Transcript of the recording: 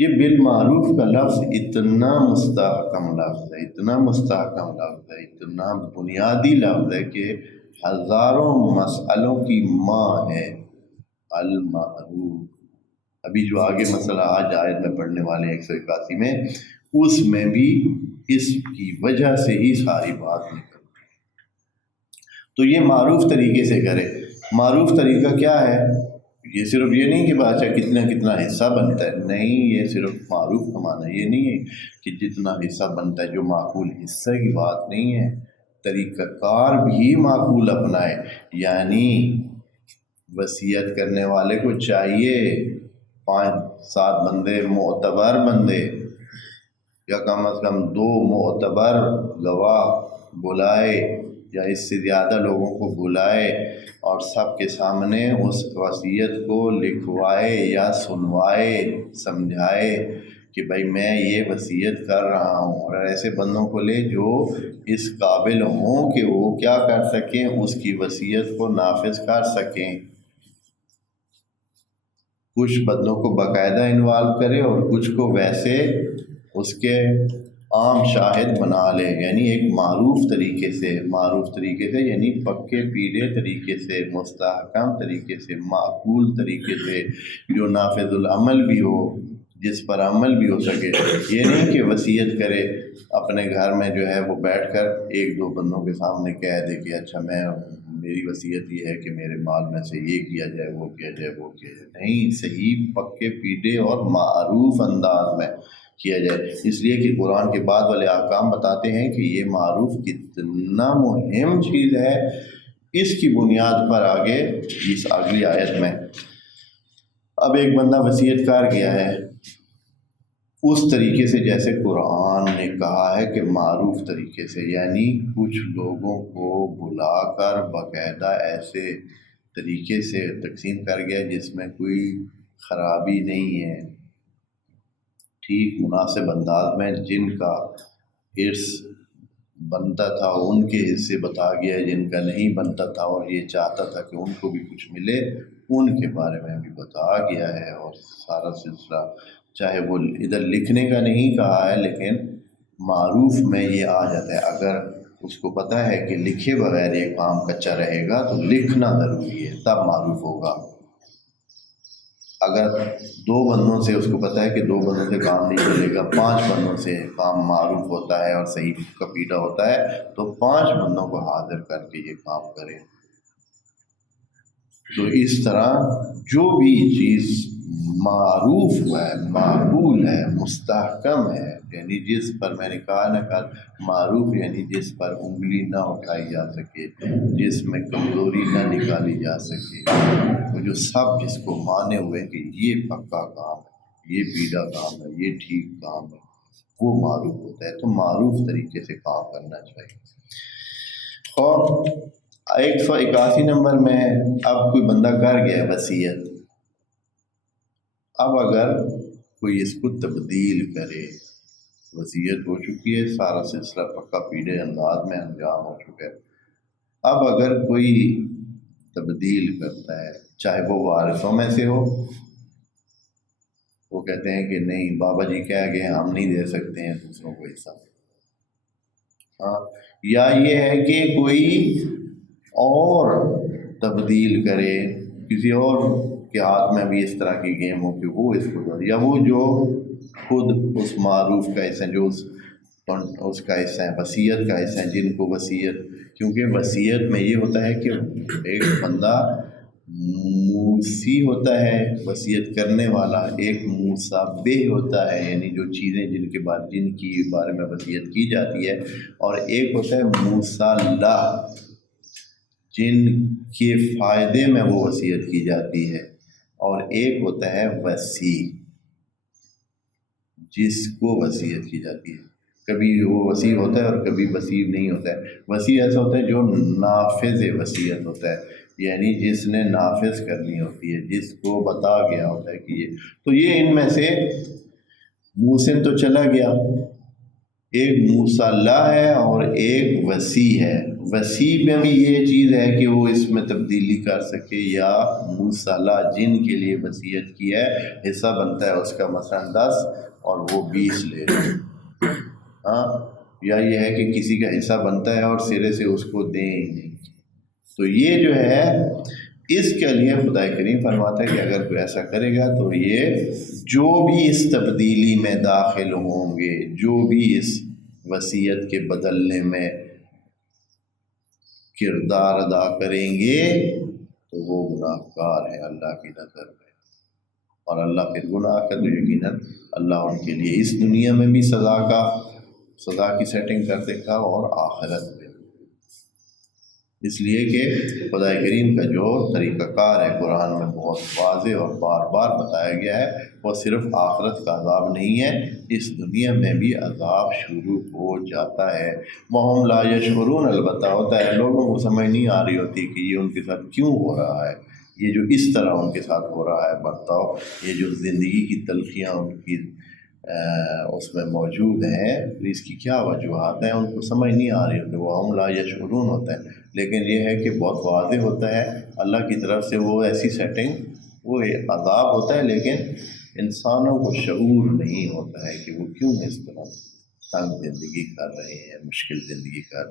یہ بالمعروف کا لفظ اتنا مستحکم لفظ ہے، اتنا مستحکم لفظ ہے، اتنا بنیادی لفظ ہے کہ ہزاروں مسئلوں کی ماں ہے المعروف۔ ابھی جو آگے مسئلہ آج آیت میں پڑھنے والے 181 میں، اس میں بھی اس کی وجہ سے ہی ساری بات نکلتی ہے۔ تو یہ معروف طریقے سے کرے۔ معروف طریقہ کیا ہے؟ یہ صرف یہ نہیں کہ بادشاہ کتنا کتنا حصہ بنتا ہے، نہیں، یہ صرف معروف کا معنی یہ نہیں ہے کہ جتنا حصہ بنتا ہے، جو معقول حصہ کی بات نہیں ہے، طریقہ کار بھی معقول اپنائے۔ یعنی وصیت کرنے والے کو چاہیے 5-7 بندے معتبر بندے، یا کم از کم 2 معتبر گواہ بلائے یا اس سے زیادہ لوگوں کو بلائے اور سب کے سامنے اس وصیت کو لکھوائے یا سنوائے، سمجھائے کہ بھائی میں یہ وصیت کر رہا ہوں، اور ایسے بندوں کو لے جو اس قابل ہوں کہ وہ کیا کر سکیں، اس کی وصیت کو نافذ کر سکیں۔ کچھ بندوں کو باقاعدہ انوالو کرے اور کچھ کو ویسے اس کے عام شاہد بنا لے، یعنی ایک معروف طریقے سے یعنی پکے پیڑے طریقے سے، مستحکم طریقے سے، معقول طریقے سے، جو نافذ العمل بھی ہو، جس پر عمل بھی ہو سکے۔ یہ نہیں کہ وصیت کرے اپنے گھر میں جو ہے وہ بیٹھ کر 1-2 بندوں کے سامنے کہہ دے کہ اچھا میری وصیت یہ ہے کہ میرے مال میں سے یہ کیا جائے، وہ کیا جائے، وہ کیا جائے۔ نہیں، صحیح پکے پیڑے اور معروف انداز میں کیا جائے، اس لیے کہ قرآن کے بعد والے احکام بتاتے ہیں کہ یہ معروف کتنا مہم چیز ہے۔ اس کی بنیاد پر آگے اس اگلی آیت میں اب ایک بندہ وصیت کر گیا ہے اس طریقے سے جیسے قرآن نے کہا ہے کہ معروف طریقے سے، یعنی کچھ لوگوں کو بلا کر باقاعدہ ایسے طریقے سے تقسیم کر گیا جس میں کوئی خرابی نہیں ہے، ٹھیک مناسب انداز میں، جن کا ارث بنتا تھا ان کے حصے بتا گیا، جن کا نہیں بنتا تھا اور یہ چاہتا تھا کہ ان کو بھی کچھ ملے، ان کے بارے میں بھی بتا گیا ہے۔ اور سارا سلسلہ چاہے وہ ادھر لکھنے کا نہیں کہا ہے لیکن معروف میں یہ آ جاتا ہے۔ اگر اس کو پتہ ہے کہ لکھے بغیر یہ کام کچا رہے گا تو لکھنا ضروری ہے، تب معروف ہوگا۔ اگر 2 بندوں سے اس کو پتہ ہے کہ 2 بندوں سے کام نہیں چلے گا، 5 بندوں سے کام معروف ہوتا ہے اور صحیح کپیٹا ہوتا ہے، تو 5 بندوں کو حاضر کر کے یہ کام کرے۔ تو اس طرح جو بھی چیز معروف ہے، معقول ہے، مستحکم ہے، یعنی جس پر میں نے کہا نہ کل معروف یعنی جس پر انگلی نہ اٹھائی جا سکے، جس میں کمزوری نہ نکالی جا سکے، وہ جو سب جس کو مانے ہوئے کہ یہ پکا کام ہے، یہ پیڑا کام ہے، یہ ٹھیک کام ہے، وہ معروف ہوتا ہے۔ تو معروف طریقے سے کام کرنا چاہیے۔ اور 181 نمبر میں اب کوئی بندہ کر گیا وصیت، اب اگر کوئی اس کو تبدیل کرے، وصیت ہو چکی ہے، سارا سلسلہ پکا پیڑے انداز میں انجام ہو چکا ہے، اب اگر کوئی تبدیل کرتا ہے، چاہے وہ وارثوں میں سے ہو، وہ کہتے ہیں کہ نہیں بابا جی کہہ گئے ہم نہیں دے سکتے ہیں دوسروں کو حصہ، یا یہ ہے کہ کوئی اور تبدیل کرے، کسی اور کے ہاتھ میں بھی اس طرح کی گیم ہو کہ وہ اس کو دے، یا وہ جو خود اس معروف کا حصہ، جو اس کا حصہ ہے، وصیت کا حصہ ہے، جن کو وصیت، کیونکہ وصیت میں یہ ہوتا ہے کہ ایک بندہ موصی ہوتا ہے وصیت کرنے والا، ایک مصبح ہوتا ہے یعنی جو چیزیں جن کے بارے میں وصیت کی جاتی ہے، اور ایک ہوتا ہے مصلح، جن کے فائدے میں وہ وصیت کی جاتی ہے، اور ایک ہوتا ہے وصی، جس کو وصیت کی جاتی ہے۔ کبھی وہ وصی ہوتا ہے اور کبھی وصی نہیں ہوتا ہے۔ وصی ایسا ہوتا ہے جو نافذ وصیت ہوتا ہے، یعنی جس نے نافذ کرنی ہوتی ہے، جس کو بتا گیا ہوتا ہے کہ یہ ان میں سے موسن تو چلا گیا، ایک مصلح ہے اور ایک وصی ہے۔ وسیع میں بھی یہ چیز ہے کہ وہ اس میں تبدیلی کر سکے، یا موصلہ جن کے لیے وصیت کی ہے حصہ بنتا ہے اس کا مثلا 10 اور وہ 20 لے لے، ہاں، یا یہ ہے کہ کسی کا حصہ بنتا ہے اور سرے سے اس کو دیں ہی نہیں، تو یہ جو ہے اس کے لیے خدا کریم فرماتا ہے کہ اگر کوئی ایسا کرے گا تو یہ جو بھی اس تبدیلی میں داخل ہوں گے، جو بھی اس وصیت کے بدلنے میں کردار ادا کریں گے تو وہ گناہ گار ہے اللہ کی نظر میں، اور اللہ پھر گناہ کا تو یقیناً اللہ ان کے لیے اس دنیا میں بھی سزا کی سیٹنگ کر دے گا اور آخرت میں، اس لیے کہ خدا کریم کا جو طریقہ کار ہے قرآن میں بہت واضح اور بار بار بتایا گیا ہے، وہ صرف آخرت کا عذاب نہیں ہے، اس دنیا میں بھی عذاب شروع ہو جاتا ہے۔ وَهُمْ لَا يَشْعُرُونَ، البتہ ہوتا ہے لوگوں کو سمجھ نہیں آ رہی ہوتی کہ یہ ان کے ساتھ کیوں ہو رہا ہے، یہ جو اس طرح ان کے ساتھ ہو رہا ہے برتاؤ، یہ جو زندگی کی تلخیاں ان کی اس میں موجود ہیں، اس کی کیا وجوہات ہیں، ان کو سمجھ نہیں آ رہی ہوتی، وہ ہم لا یشعرون ہوتا ہے، لیکن یہ ہے کہ بہت واضح ہوتا ہے اللہ کی طرف سے وہ ایسی سیٹنگ، وہ عذاب ہوتا ہے، لیکن انسانوں کو شعور نہیں ہوتا ہے کہ وہ کیوں اس طرح تنگ زندگی کر رہے ہیں، مشکل زندگی کر رہے ہیں۔